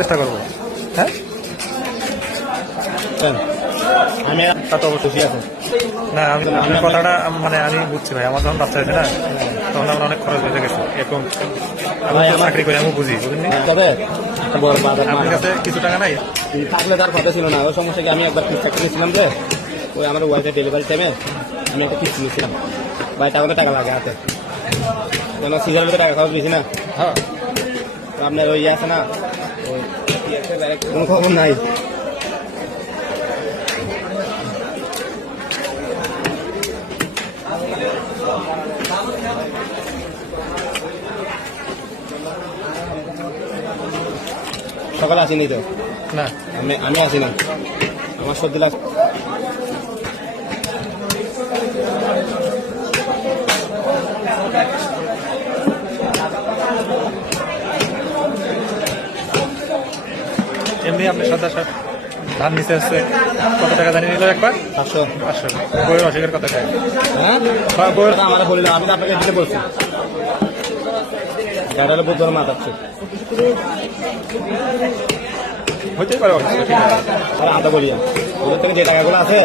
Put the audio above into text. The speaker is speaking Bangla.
চেষ্টা করবো। হ্যাঁ, আমি তা তো অবশ্যই আছে না আমি আপনার কথাটা মানে আমি বুঝছি ভাই, আমার যখন বাচ্চা হয়েছে না তখন আমার অনেক খরচ বেঁচে গেছে। এরকম আমি চাকরি করি, আমি বুঝি, বুঝলি তবে আপনার কাছে কিছু টাকা নাই থাকলে তার কথা ছিল না। ওই সমস্যা কি আমি একবার ফিক্স নিয়েছিলাম যে ওই আমার ওয়াইফের ডেলিভারি টাইমে আমি একটা ফিক্স নিয়েছিলাম ভাই, তার টাকা লাগে হাতে, যেন সিজারের মধ্যে টাকা খরচ দিয়েছি না। হ্যাঁ, আপনার ওই আছে না, ওই কোনো খবর নাই। সকালে আসিনি তো না, আমি আসি না, আমার সর্দি লাগ এমনি আপনি সর্দার সাহেব ধান নিচে আসছে কত টাকা জানিয়ে নিল একবার? 500। বইয়ের অসুখের কথা কয়। হ্যাঁ, বইয়ের আমার বলি না, আমি তো আপনাকে দিতে বলছি। গাড়ালে বুধ ধরে মাথাচ্ছে হইতেই পারে, ঠিক আছে আদা বলিয়া ওদের থেকে যে টাকাগুলো আছে